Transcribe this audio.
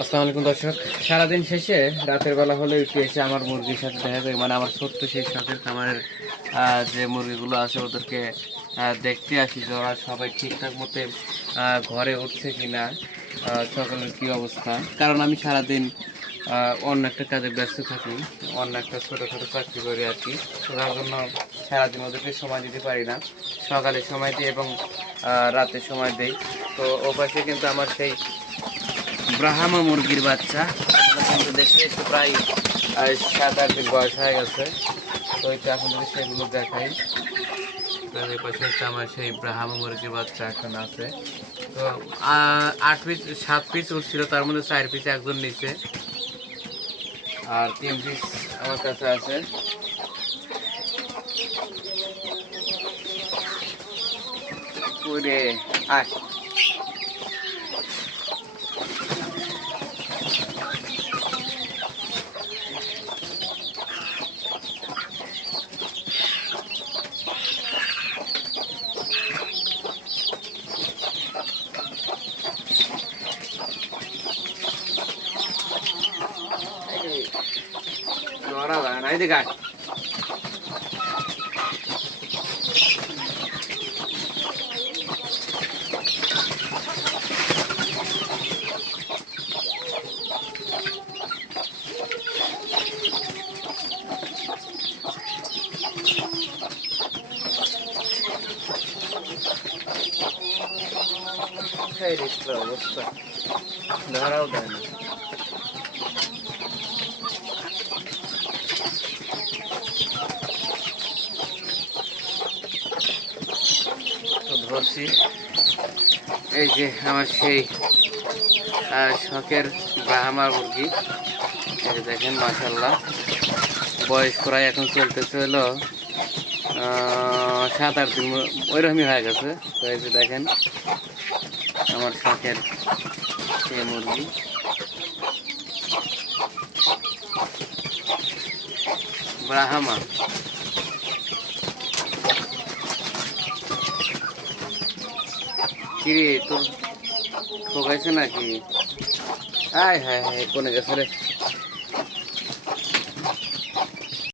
আসসালামু আলাইকুম দর্শক। সারাদিন শেষে রাতের বেলা হলে একটু এসে আমার মুরগির সাথে দেখা যায় মানে আমার ছোট্ট সেই শখের খামারের যে মুরগিগুলো আছে ওদেরকে দেখতে আসি যে ওরা সবাই ঠিকঠাক মতো ঘরে উঠছে কি না সকলের কি অবস্থা? কারণ আমি সারাদিন অন্য একটা কাজে ব্যস্ত থাকি, অন্য একটা ছোটোখাটো চাকরি করি আর কি। তার জন্য সারাদিন ওদেরকে সময় দিতে পারি না। সকালে সময় দিই এবং রাতে সময় দিই। তো ও পাশে কিন্তু আমার সেই ব্রাহ্মা মুরগির বাচ্চা। কিন্তু দেখলে একটু প্রায় সাত আট দিন বয়স হয়ে গেছে। তো এটা যদি সেগুলো দেখাই তার পাশে হচ্ছে আমার সেই ব্রাহ্মা মুরগির বাচ্চা এখন আছে। তো আট পিস সাত পিস উঠছিল, তার মধ্যে চার পিস একজন নিচে। আর তিন পিস আমার কাছে আছে। ওরে, আয়। ধরা যায় না এদিকে অবস্থা ধরাও দেয় না তো ধরছি এই যে আমার সেই শখের ব্রাহ্মার মুরগি। এই দেখেন মাসাল্লাহ বয়স প্রায় এখন চলতেছে হলো সাত আট দিন, ওইরকমই হয়ে গেছে। তো এই যে দেখেন, আমার শখের সেই মুরগি। ব্রাহ্মা। কিরে তোর ঠকাইছে নাকি? আয় হায় হায় কোনে গেছে রে?